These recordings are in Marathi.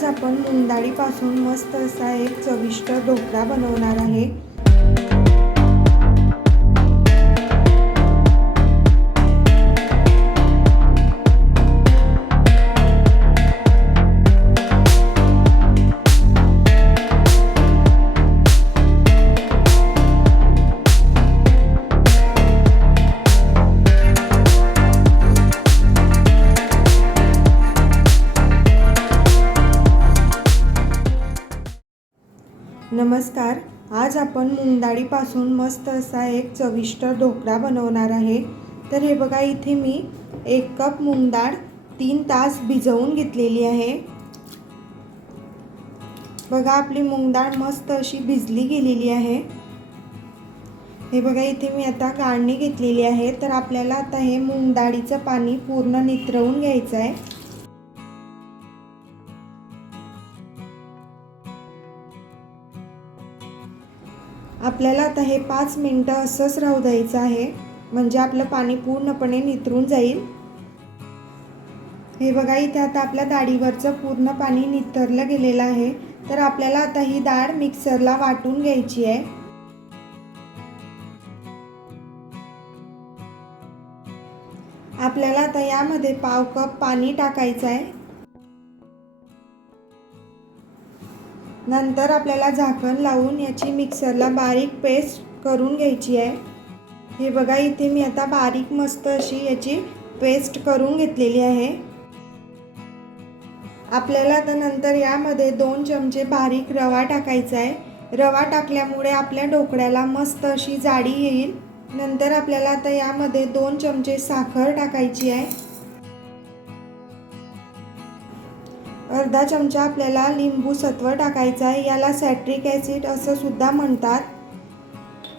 आज आपण मूग डाळीपासून मस्त असा एक चविष्ट ढोकळा बनवणार आहे। नमस्कार, आज आपण मूग डाळीपासून मस्त असा एक चविष्ट ढोकळा बनवणार आहे। तर हे बघा, इथे मी 1 कप मूग डाळ 3 तास भिजवून घेतलेली आहे। बघा, आपली मूग डाळ मस्त अशी भिजली गेलेली आहे। हे बघा, इथे मी आता गाळणी घेतलेली आहे। तर आपल्याला आता हे मूग डाळीचं पाणी पूर्ण नितरवून घ्यायचं आहे। आपल्याला आता हे 5 मिनिटं असंच राहू द्यायचं आहे, म्हणजे आपलं पाणी पूर्णपणे नितरून जाईल। हे बघा, इथे आता आपल्या डाळीवरचं पूर्ण पाणी नितरलं गेलेलं आहे। तर आपल्याला आता ही डाळ मिक्सरला वाटून घ्यायची आहे। आपल्याला आता यामध्ये पाव कप पाणी टाकायचं आहे। नंतर आपल्याला झाकण लावून याची मिक्सरला बारीक पेस्ट करून घ्यायची आहे। हे बघा, इथे मी आता बारीक मस्त अशी याची पेस्ट करून घेतलेली आहे। आपल्याला आता नंतर यामध्ये 2 चमचे बारीक रवा टाकायचा आहे। रवा टाकल्यामुळे आपल्या ढोकळ्याला मस्त अशी जाडी येईल। नंतर आपल्याला आता यामध्ये 2 चमचे साखर टाकायची आहे। अर्धा चमचा आपल्याला लिंबू सत्व टाकायचं आहे। याला सायट्रिक ॲसिड असं सुद्धा म्हणतात।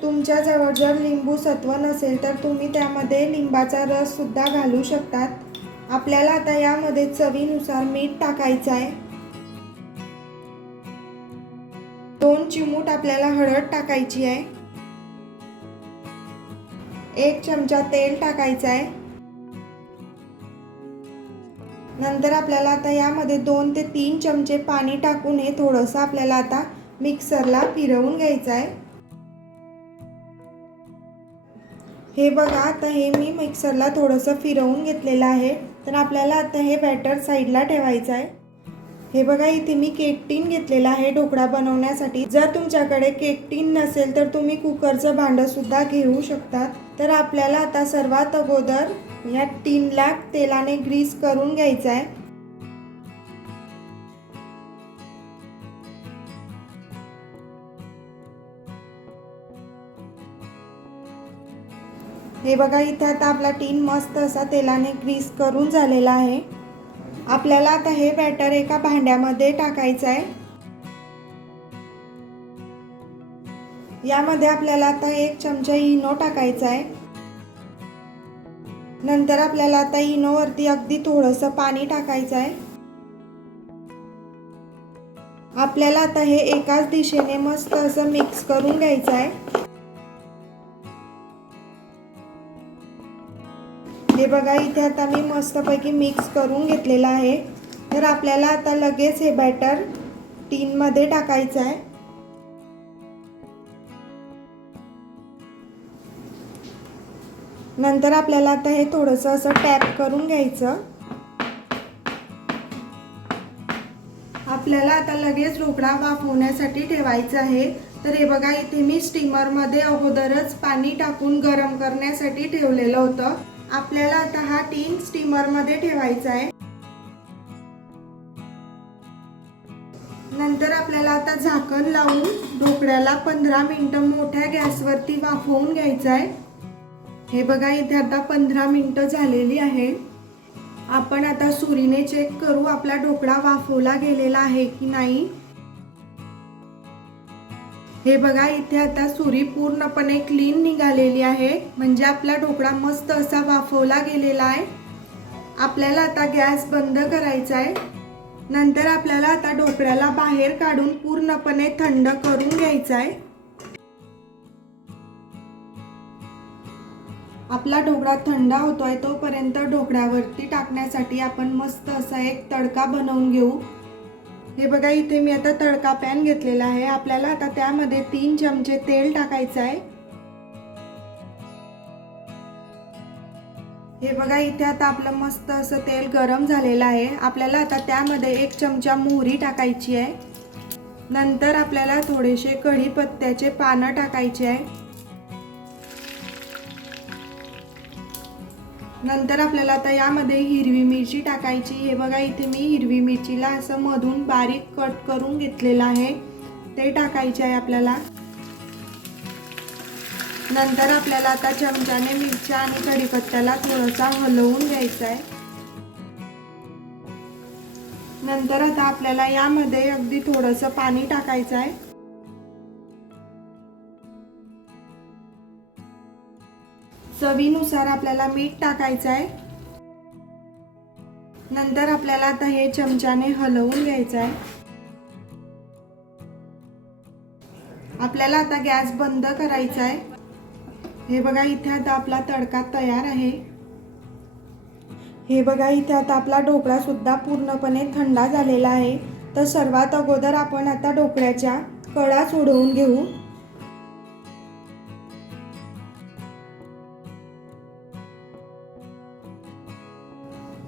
तुमच्याजवळ जर लिंबू सत्व नसेल तर तुम्ही त्यामध्ये लिंबाचा रस सुद्धा घालू शकतात। आपल्याला आता यामध्ये चवीनुसार मीठ टाकायचं आहे। 2 चिमूट आपल्याला हळद टाकायची आहे। 1 चमचा तेल टाकायचं आहे। नंतर आपल्याला आता यामध्ये 2 ते 3 चमचे पाणी टाकून हे थोडंसं आपल्याला आता मिक्सरला फिरवून घ्यायचं आहे। हे बघा, आता हे मी मिक्सरला थोडंसं फिरवून घेतलेलं आहे। तर आपल्याला आता हे बॅटर साईडला ठेवायचं आहे। हे बघा, इथे मी केक टीन घेतलेला आहे ढोकळा बनवण्यासाठी। जर तुमच्याकडे केक टीन नसेल तर तुम्ही कुकरचं भांडं सुद्धा घेऊ शकतात। तर आपल्याला आता सर्वात अगोदर या टीनला तेलाने ग्रीस करून घ्यायचं आहे। हे बघा, इथे आता आपला टीन मस्त असा तेलाने ग्रीस करून झालेला आहे। आपल्याला आता हे बॅटर एका भांड्यामध्ये टाकायचं आहे। यामध्ये आपल्याला आता 1 चमचा इनो टाकायचा आहे। नंतर आपल्याला आता इनोवरती अगदी थोडंसं पाणी टाकायचं आहे। आपल्याला आता हे एकाच दिशेने मस्त असं मिक्स करून घ्यायचं आहे। हे बघा, इथे आता मी मस्तपैकी मिक्स करून घेतलेलं आहे। तर आपल्याला आता लगेच हे बॅटर टीनमध्ये टाकायचं आहे। नंतर आपल्याला आता हे थोडंसं असं टॅप करून घ्यायचं। आपल्याला आता लगेच ढोकळा वाफवण्यासाठी ठेवायचा आहे। तर हे बघा, इथे मी स्टीमरमध्ये अगोदरच पाणी टाकून गरम करण्यासाठी ठेवलेलं होतं। आपल्याला आता हा टीन स्टीमरमध्ये ठेवायचा आहे। नंतर आपल्याला आता झाकण लावून ढोकळ्याला 15 मिनिटं मोठ्या गॅसवरती वाफवून घ्यायचं आहे। हे बघा, इथे आता 15 मिनिटं झालेली आहे। आपण आता सुरीने चेक करू आपला ढोकळा वाफवला गेलेला आहे की नाही। हे बघा, इथे आता सुरी पूर्णपणे क्लीन निघालेली आहे, म्हणजे आपला ढोकळा मस्त असा वाफवला गेलेला आहे। आपल्याला आता गॅस बंद करायचा आहे। नंतर आपल्याला आता ढोकळ्याला बाहेर काढून पूर्णपणे थंड करून घ्यायचा आहे। आपला ढोकळा थंड होतोय तोपर्यंत ढोकळ्यावरती टाकण्यासाठी आपण मस्त असा एक तडका बनवून घेऊ। हे बघा इथे मी आता तडका पॅन घेतलेला आहे. आपल्याला आता त्यामध्ये 3 चमचे तेल टाकायचं आहे. हे बघा इथे आता आपलं मस्त असं तेल गरम झालेलं आहे. आपल्याला आता त्यामध्ये 1 चमचा मोहरी टाकायची आहे. नंतर आपल्याला थोडेसे कढीपत्त्याचे पानं टाकायचे आहे. नंतर आपल्याला आता यामध्ये हिरवी मिरची टाकायची. हे बघा इथे मी हिरवी मिरचीला असं मधून बारीक कट करून घेतलेलं आहे, ते टाकायचे आहे आपल्याला. नंतर आपल्याला आता चमच्याने मिरच्या आणि कढीपत्त्याला थोडासा हलवून घ्यायचा आहे. नंतर आता आपल्याला यामध्ये अगदी थोडंसं पाणी टाकायचं आहे. चवीनुसार आपल्याला मीठ टाकायचं आहे. नंतर आपल्याला आता हे चमच्याने हलवून घ्यायचं आहे. आपल्याला आता गॅस बंद करायचा आहे. हे बघा इथे आता आपला तडका तयार आहे. हे बघा इथे आता आपला ढोकळा सुद्धा पूर्णपणे थंड झालेला आहे. तर सर्वात अगोदर आपण आता ढोकळ्याच्या कडा सोडवून घेऊ.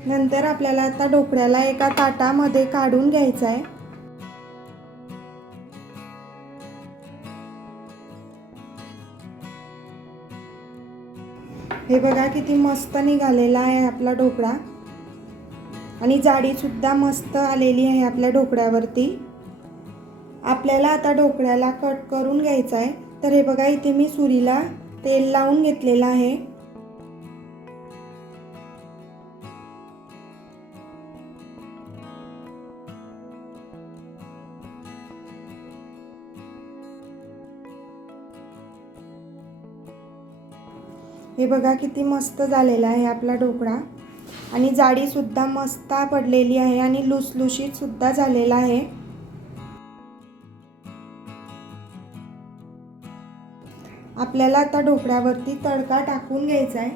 नंतर आपल्याला आता ढोकळ्याला एका ताटामध्ये काढून घ्यायचं आहे. हे बघा किती मस्त निघालेला आहे आपला ढोकळा आणि जाडी सुद्धा मस्त आलेली आहे आपल्या ढोकळ्यावरती. आपल्याला आता ढोकळ्याला कट करून घ्यायचा आहे. तर हे बघा इथे मी सुरीला तेल लावून घेतलेलं आहे. हे बघा किती मस्त झालेला आहे आपला ढोकळा आणि जाडी सुद्धा मस्त पडलेली आहे आणि लुसलुशीत सुद्धा झालेला आहे. आपल्याला आता ढोकळ्यावरती तडका टाकून घ्यायचा आहे.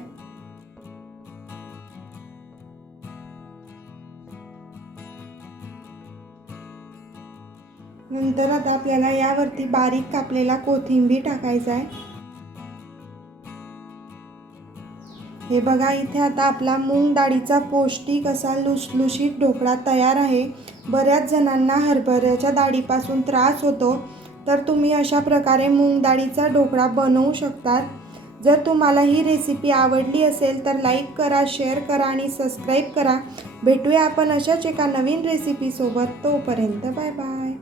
नंतर आता आपल्याला यावरती बारीक कापलेला कोथिंबीर टाकायचा आहे. हे बघा इथे आता आपला मूग डाळीचा पौष्टिक असा लुसलुशीत ढोकळा तयार आहे. बऱ्याच जणांना हरभऱ्याच्या डाळीपासून त्रास होतो, तर तुम्ही अशा प्रकारे मूग डाळीचा ढोकळा बनवू शकता. जर तुम्हाला ही रेसिपी आवडली असेल तर लाईक करा, शेअर करा आणि सबस्क्राईब करा. भेटूया आपण अशाच एका नवीन रेसिपीसोबत. तोपर्यंत बाय बाय.